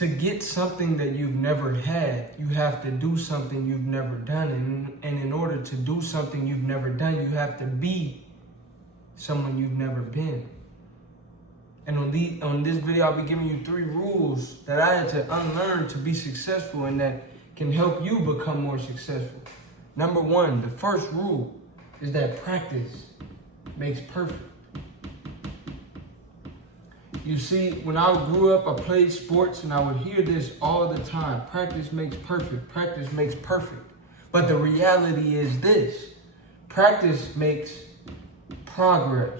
to get something that you've never had, you have to do something you've never done. And in order to do something you've never done, you have to be someone you've never been. And on this video, I'll be giving you 3 rules that I had to unlearn to be successful and that can help you become more successful. Number 1, the first rule is that practice makes perfect. You see, when I grew up, I played sports and I would hear this all the time. Practice makes perfect. Practice makes perfect. But the reality is this. Practice makes progress.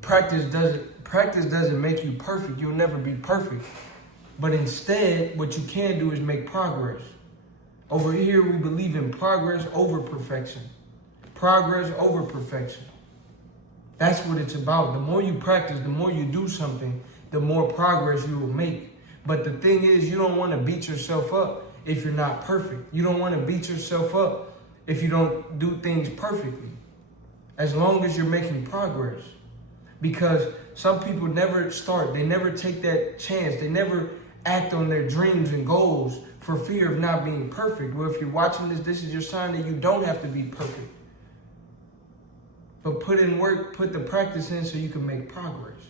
Practice doesn't make you perfect. You'll never be perfect. But instead, what you can do is make progress. Over here, we believe in progress over perfection. Progress over perfection. That's what it's about. The more you practice, the more you do something, the more progress you will make. But the thing is, you don't want to beat yourself up if you're not perfect. You don't want to beat yourself up if you don't do things perfectly, as long as you're making progress. Because some people never start. They never take that chance. They never act on their dreams and goals for fear of not being perfect. Well, if you're watching this, this is your sign that you don't have to be perfect. But put in work, put the practice in so you can make progress.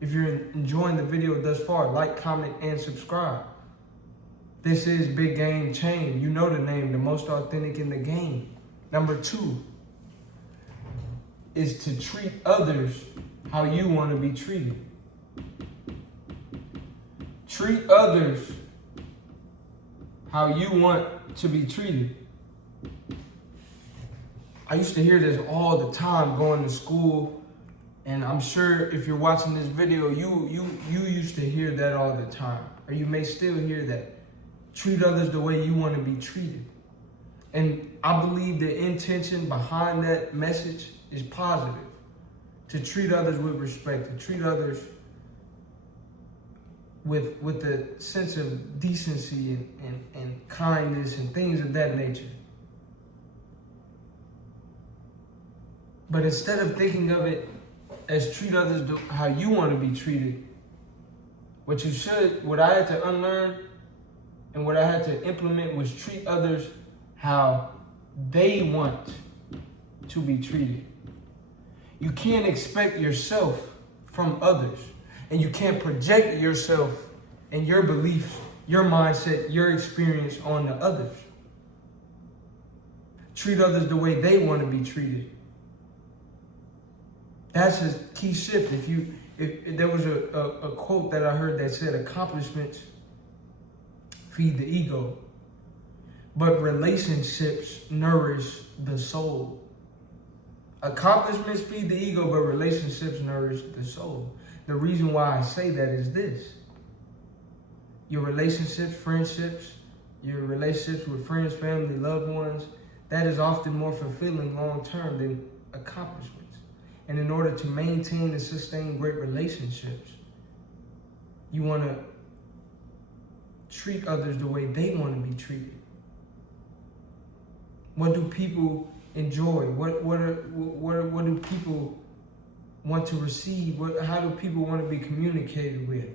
If you're enjoying the video thus far, like, comment, and subscribe. This is Big Game Chain. You know the name, the most authentic in the game. Number 2 is to treat others how you want to be treated. Treat others how you want to be treated. I used to hear this all the time going to school, and I'm sure if you're watching this video, you used to hear that all the time, or you may still hear that. Treat others the way you want to be treated. And I believe the intention behind that message is positive. To treat others with respect, to treat others with a sense of decency and kindness and things of that nature. But instead of thinking of it as treat others how you want to be treated, what I had to unlearn and what I had to implement was treat others how they want to be treated. You can't expect yourself from others, and you can't project yourself and your beliefs, your mindset, your experience on the others. Treat others the way they want to be treated. That's a key shift. If there was a quote that I heard that said, accomplishments feed the ego, but relationships nourish the soul. Accomplishments feed the ego, but relationships nourish the soul. The reason why I say that is this. Your relationships, friendships, your relationships with friends, family, loved ones, that is often more fulfilling long-term than accomplishments. And in order to maintain and sustain great relationships, you want to treat others the way they want to be treated. What do people enjoy? What do people want to receive? How do people want to be communicated with?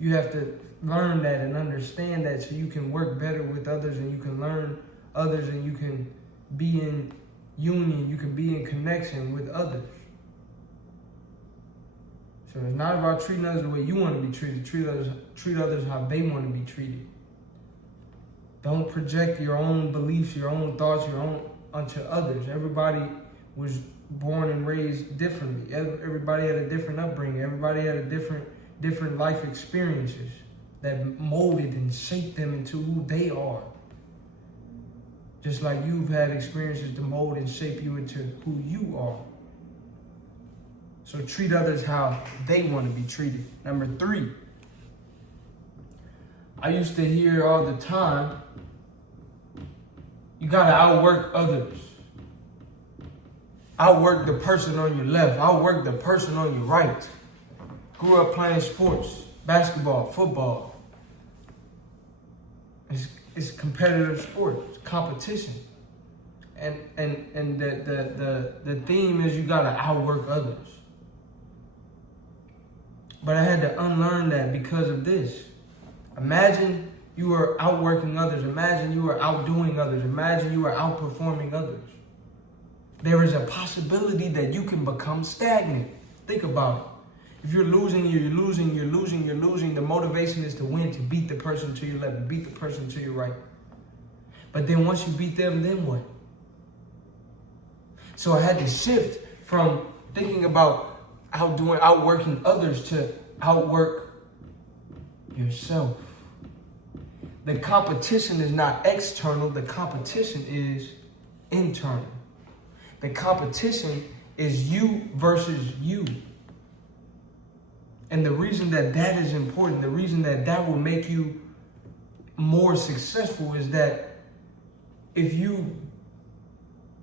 You have to learn that and understand that so you can work better with others and you can learn others and you can be in union, you can be in connection with others. So it's not about treating others the way you want to be treated. Treat others how they want to be treated. Don't project your own beliefs, your own thoughts, onto others. Everybody was born and raised differently. Everybody had a different upbringing. Everybody had a different life experiences that molded and shaped them into who they are. Just like you've had experiences to mold and shape you into who you are. So treat others how they want to be treated. Number 3, I used to hear all the time, you gotta outwork others. Outwork the person on your left. Outwork the person on your right. Grew up playing sports, basketball, football. It's competitive sport, it's competition. And the theme is you gotta outwork others. But I had to unlearn that because of this. Imagine you are outworking others. Imagine you are outdoing others. Imagine you are outperforming others. There is a possibility that you can become stagnant. Think about it. If you're losing, the motivation is to win, to beat the person to your left, beat the person to your right. But then once you beat them, then what? So I had to shift from thinking about outworking others to outwork yourself. The competition is not external, the competition is internal. The competition is you versus you. And the reason that is important, the reason that will make you more successful is that if you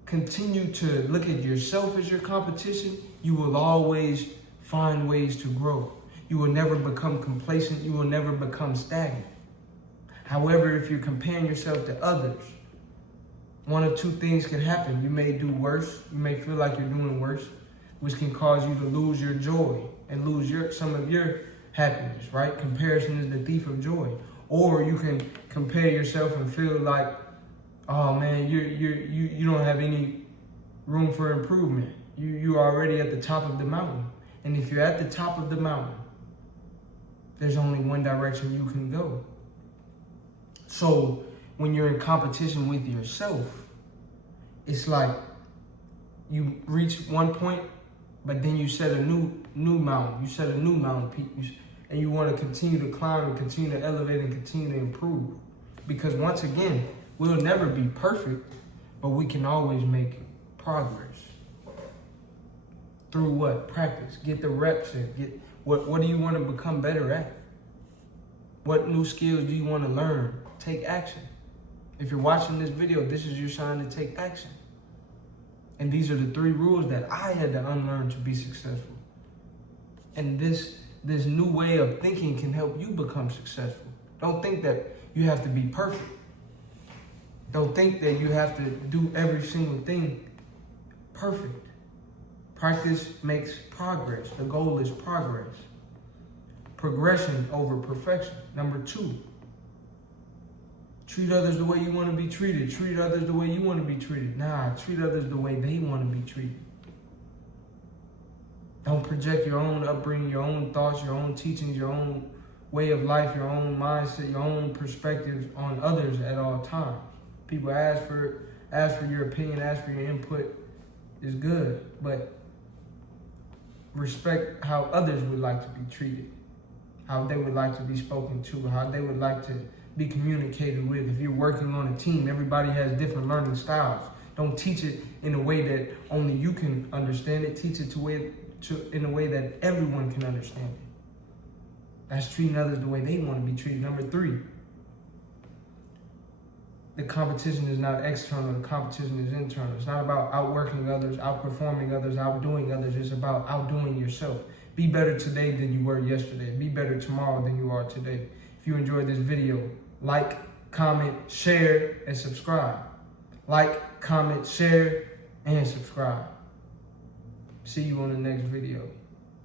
continue to look at yourself as your competition, you will always find ways to grow. You will never become complacent. You will never become stagnant. However, if you're comparing yourself to others, one of two things can happen. You may do worse. You may feel like you're doing worse, which can cause you to lose your joy and lose some of your happiness, right? Comparison is the thief of joy. Or you can compare yourself and feel like, oh man, you don't have any room for improvement. You're already at the top of the mountain. And if you're at the top of the mountain, there's only one direction you can go. So when you're in competition with yourself, it's like you reach one point, but then you set a new mountain. You set a new mountain peak, and you want to continue to climb and continue to elevate and continue to improve. Because once again, we'll never be perfect, but we can always make progress. Through what? Practice. Get the reps in. Get what do you want to become better at? What new skills do you want to learn? Take action. If you're watching this video, this is your sign to take action. And these are the 3 rules that I had to unlearn to be successful. And this new way of thinking can help you become successful. Don't think that you have to be perfect. Don't think that you have to do every single thing perfect. Practice makes progress. The goal is progress. Progression over perfection. Number 2, treat others the way you want to be treated. Treat others the way you want to be treated. Nah, treat others the way they want to be treated. Don't project your own upbringing, your own thoughts, your own teachings, your own way of life, your own mindset, your own perspectives on others at all times. People ask for your opinion, ask for your input is good, but respect how others would like to be treated, how they would like to be spoken to, how they would like to be communicated with. If you're working on a team, everybody has different learning styles. Don't teach it in a way that only you can understand it. Teach it in a way that everyone can understand it. That's treating others the way they want to be treated. Number 3, the competition is not external, the competition is internal. It's not about outworking others, outperforming others, outdoing others. It's about outdoing yourself. Be better today than you were yesterday. Be better tomorrow than you are today. If you enjoyed this video, like, comment, share, and subscribe. Like, comment, share, and subscribe. See you on the next video.